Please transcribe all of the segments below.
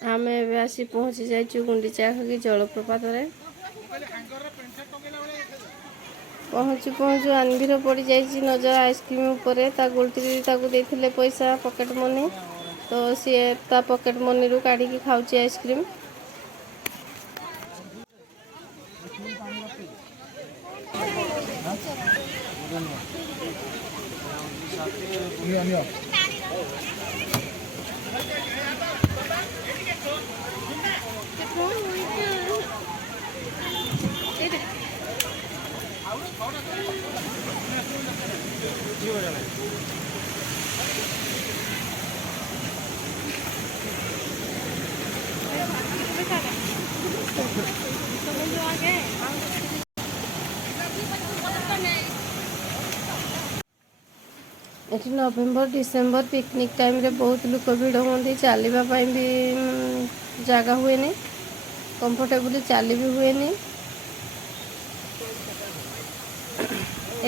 आमे एबे आसी पहुँची जाइछु गुंडीचाघागी जलप्रपात रे। पहुँचु पहुँचु आनवीर पड़ी जाइछि नजर आइसक्रीम उपरे ता गोलती ताकू देथिले पैसा पॉकेट मनी तो सी ता पॉकेट मनी रु काढ़ी की खाउछि आइसक्रीम। एठी नवेम्बर डिसेम्बर पिकनिक टाइम रे बहुत लोक भिड़ होती चलवा भी जगह हुए नहीं कंफर्टेबली चली भी हुए नहीं।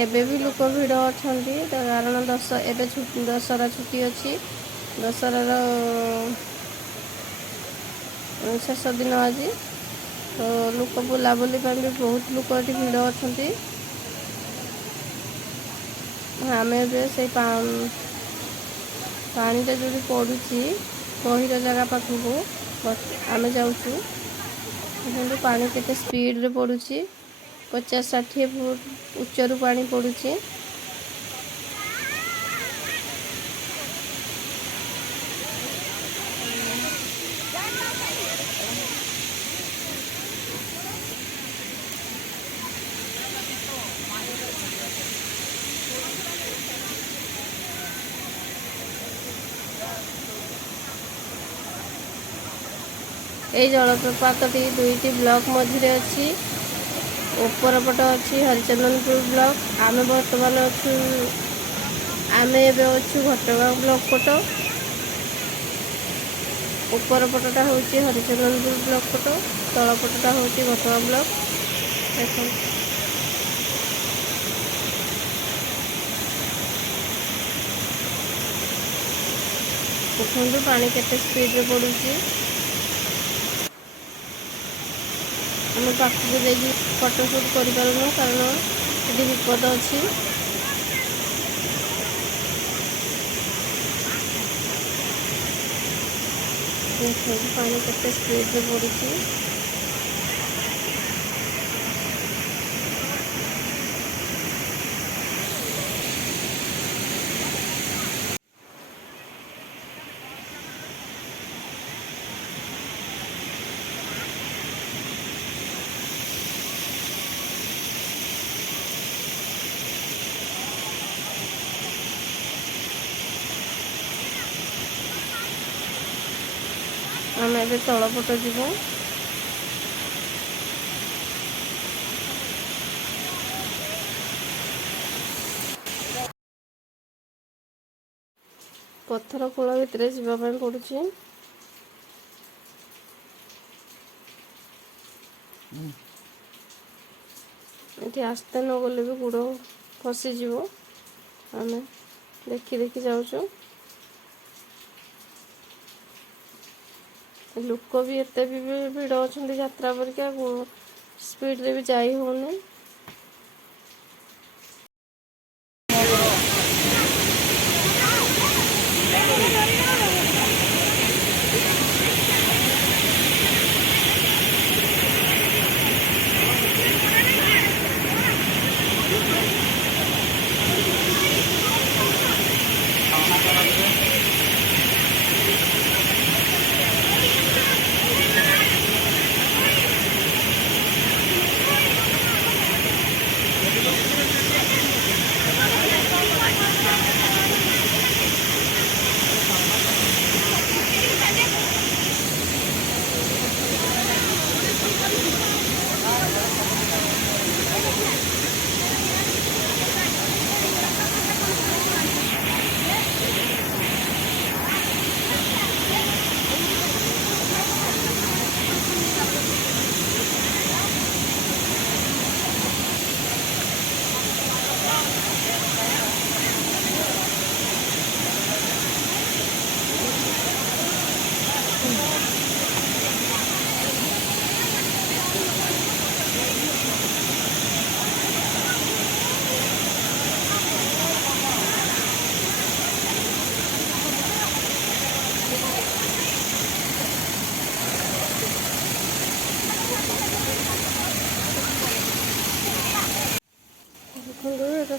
एबे भी लोक भिड़ अच्छा कारण दशहरा छुट्टी अच्छी दशहरार शेष दिन आज तो लोक बुलाबुली भी बहुत लोक ये भिड़ अच्छा। आम से पानीटा जो पड़ुची गहिर जगह पाखक आम जाऊँ पानी केते स्पीड रे पड़ुची 50-60 फुट उच्चरू पानी पड़ुची। এই জলপ্রপাতটি দুইটি ব্লক মধ্যে ଅଛି ଉପର ପଟ ଅଛି ହରିଚନ୍ଦନପୁର ବ୍ଲକ ଆମେ ବର୍ତ୍ତମାନ ଏବେ ଅଛୁ ଘଟଗାଁ ବ୍ଲକ ପଟ ଉପର ପଟଟା ହେଉଛି ହରିଚନ୍ଦନପୁର ବ୍ଲକ ପଟ ତଳ ପଟଟା ହେଉଛି ଘଟଗାଁ ବ୍ଲକ। ଦେଖନ୍ତୁ ପାଣି କେତେ ସ୍ପିଡରେ ପଡୁଛି। ଆମେ ପାଖକୁ ଯାଇକି ଫଟୋ ସୁଟ୍ କରିପାରୁନୁ କାରଣ ସେଠି ବିପଦ ଅଛି। ଦେଖନ୍ତୁ ପାଣି କେତେ ସ୍ପିଡରେ ପଡୁଛି। ଆମେ ଏବେ ତଳପଟ ଯିବୁ। ପଥର କୂଳ ଭିତରେ ଯିବା ପାଇଁ ପଡୁଛି। ଏଠି ଆସ୍ତେ ନ ଗଲେ ବି ଗୋଡ଼ ଫସିଯିବ। ଆମେ ଦେଖି ଦେଖି ଯାଉଛୁ। ଲୋକ ବି ଏତେ ବି ଭିଡ଼ ଅଛନ୍ତି ଯାତ୍ରା ପରିକା ସ୍ପିଡରେ ବି ଯାଇ ହେଉନି।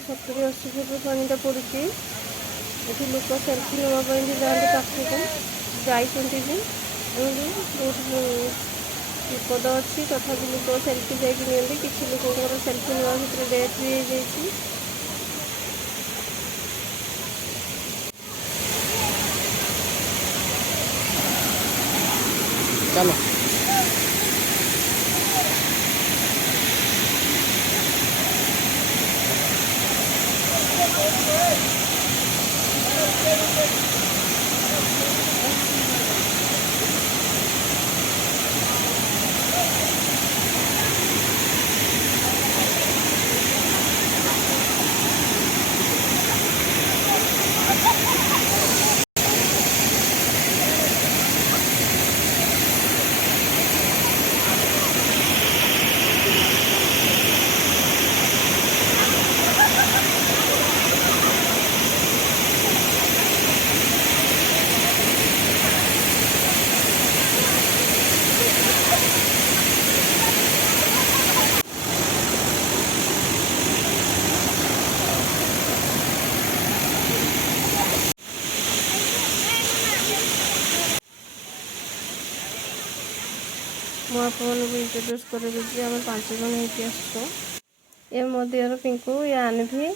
70-80 फुट पानीटा पड़ू। ये लोक सेल्फी नापी भी जाती पाखक जाइंट भी बहुत विपद अच्छी तथापि लोक सेल्फी जाकि किसी लोकर सेल्फी ना भर डेथ भी हो जाए। चलो ମୁଁ ଆପଣଙ୍କୁ ଇଣ୍ଟ୍ରୋଡ୍ୟୁସ୍ କରିଦେଉଛି। ଆମେ 5 ଜଣ ହେଇକି ଆସିଛୁ। ଏ ମୋ ଦିଅର ପିଙ୍କୁ, ଏ ଆନଭି,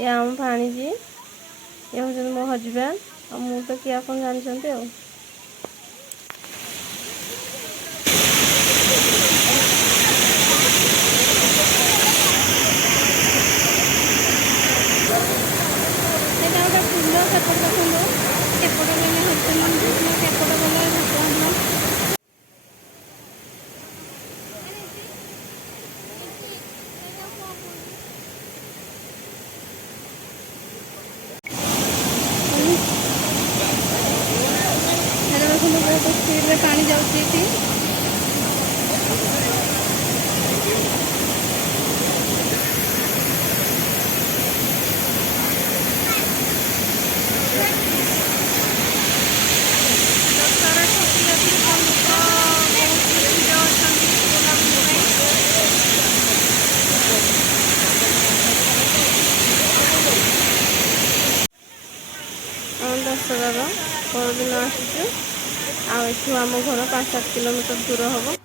ଏ ଆମ ଭାଣିଜୀ, ଏ ହେଉଛନ୍ତି ମୋ ହଜବ୍ୟାଣ୍ଡ, ଆଉ ମୁଁ ତ କିଏ ଆପଣ ଜାଣିଛନ୍ତି ଆଉ। ସେଇଟା ଗୋଟେ ଫୁଲ ସେପଟ ଦେଖନ୍ତୁ, ସେପଟ ଗଲେ ହୋଟେଲ ସେପଟ ଗଲେ ଠାକୁର। ଦେଖନ୍ତୁ ବହୁତ ସ୍ପିଡ଼ରେ ପାଣି ଯାଉଛି ଏଠି। ଦଶହରାର ପରଦିନ ଆସିଛୁ। ଆଉ ଏଠୁ ଆମ ଘର 5-7 କିଲୋମିଟର ଦୂର ହେବ।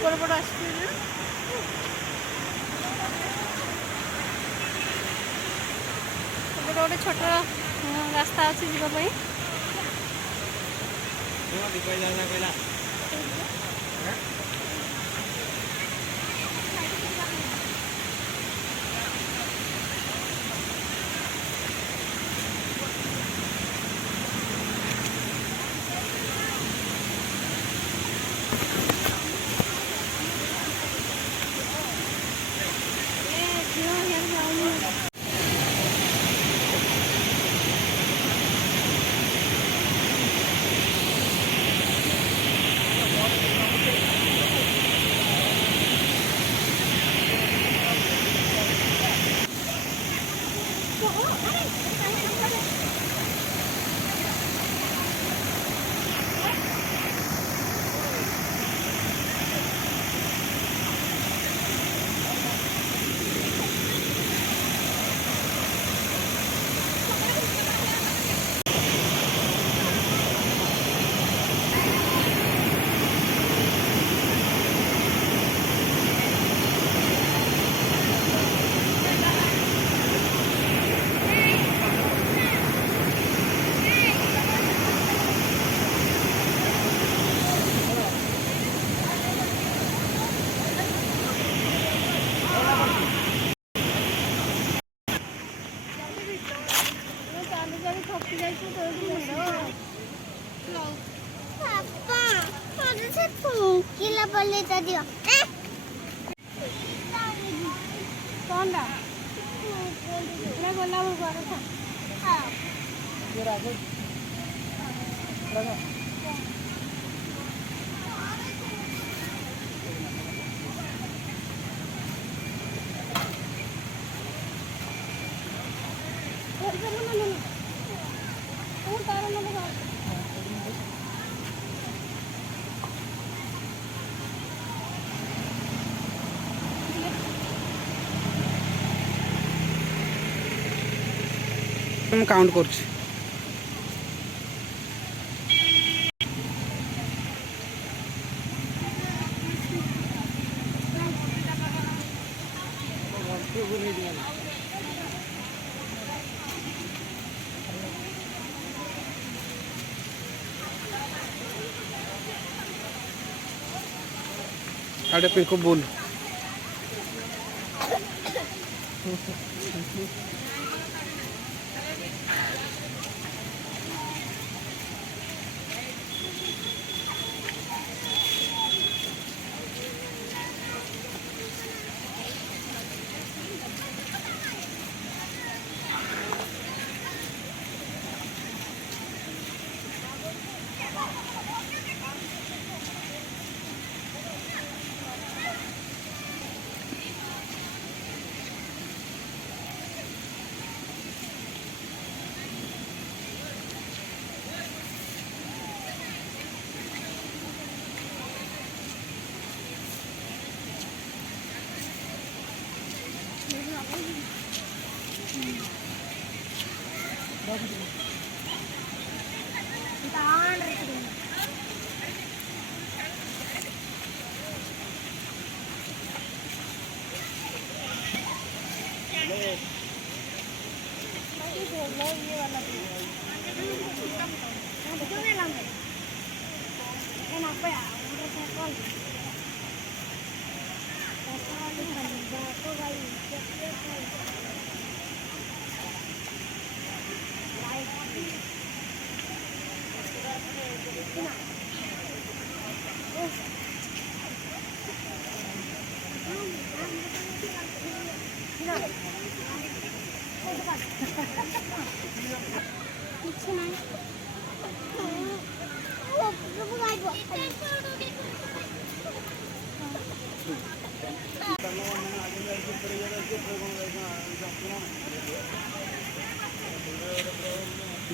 ଉପର ପଟ ଆସିବେ ନା ଗୋଟେ ଛୋଟ ରାସ୍ତା ଅଛି ଯିବା ପାଇଁ। Gila balik tadi. कौन मैं बोला वो बारा था ये राघव हम काउंट करছি आड़े पिंको बोल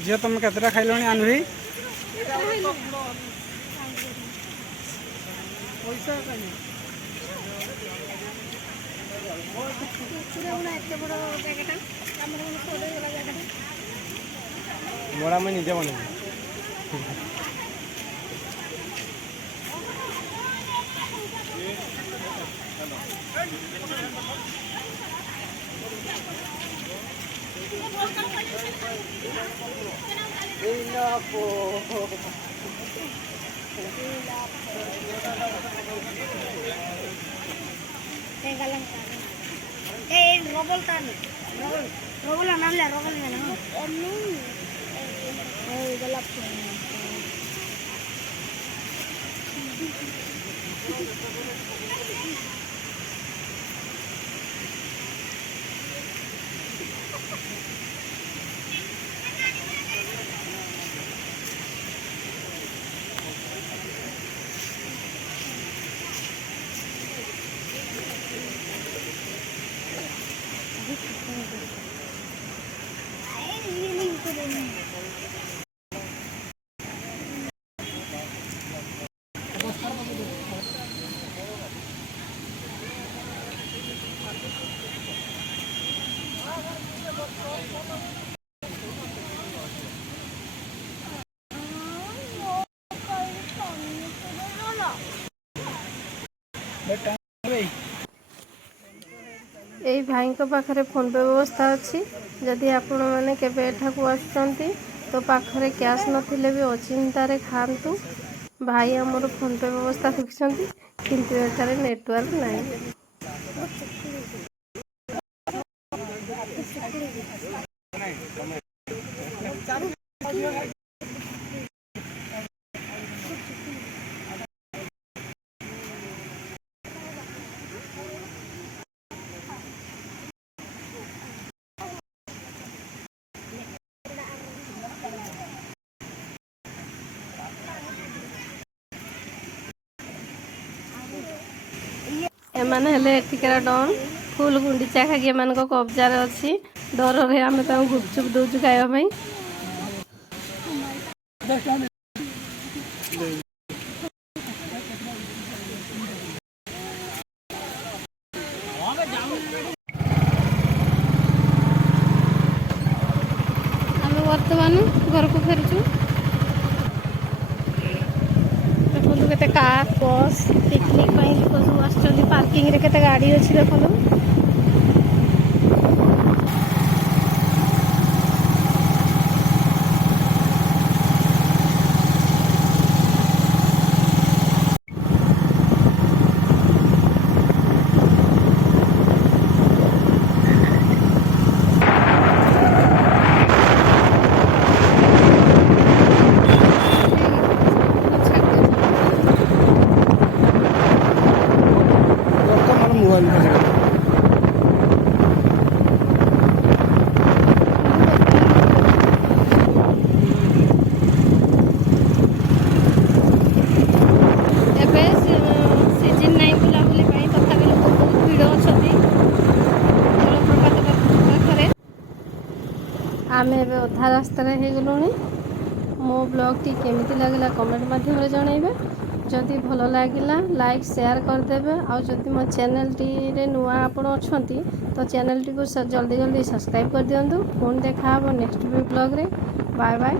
झील तुम केतटा खाइल आनवी बड़ा मैं निजे बन এই ଭାଇଙ୍କ ପାଖରେ ଫୋନ୍ ପେ ବ୍ୟବସ୍ଥା ଅଛି। ଯଦି ଆପଣମାନେ କେବେ ଏଠାକୁ ଆସୁଛନ୍ତି ତ ପାଖରେ କ୍ୟାସ୍ ନଥିଲେ ବି ଅଚିନ୍ତାରେ ଖାଆନ୍ତୁ। ଭାଇ ଆମର ଫୋନ୍ ପେ ବ୍ୟବସ୍ଥା ରଖିଛନ୍ତି, କିନ୍ତୁ ଏଠାରେ ନେଟୱାର୍କ ନାହିଁ। ଏମାନେ ହେଲେ ଏଠିକାର ଡନ୍। ଫୁଲ୍ ଗୁଣ୍ଡିଚା ଖାକି ଏମାନଙ୍କ କବ୍ଜାରେ ଅଛି। ଡରରେ ଆମେ ତାଙ୍କୁ ଗୁପଚୁପ୍ ଦଉଛୁ ଖାଇବା ପାଇଁ। ଆମେ ବର୍ତ୍ତମାନ ଘରକୁ ଫେରୁଛୁ। ଦେଖନ୍ତୁ କେତେ କାର୍, ବସ୍, ପିକନିକ୍ ପାଇଁ ଲୋକ ସବୁ ଆସୁଛନ୍ତି। ପାର୍କିଂରେ କେତେ ଗାଡ଼ି ଅଛି ଦେଖନ୍ତୁ। ଆମେ ଏବେ ଅଧା ରାସ୍ତାରେ ହେଇଗଲୁଣି। ମୋ ବ୍ଲଗ୍ଟି କେମିତି ଲାଗିଲା କମେଣ୍ଟ ମାଧ୍ୟମରେ ଜଣାଇବେ। ଯଦି ଭଲ ଲାଗିଲା ଲାଇକ୍ ସେୟାର କରିଦେବେ। ଆଉ ଯଦି ମୋ ଚ୍ୟାନେଲଟିରେ ନୂଆ ଆପଣ ଅଛନ୍ତି ତ ଚ୍ୟାନେଲଟିକୁ ଜଲ୍ଦି ସବସ୍କ୍ରାଇବ୍ କରିଦିଅନ୍ତୁ। ପୁଣି ଦେଖାହେବ ନେକ୍ସଟ ବ୍ଲଗ୍ରେ। Bye bye.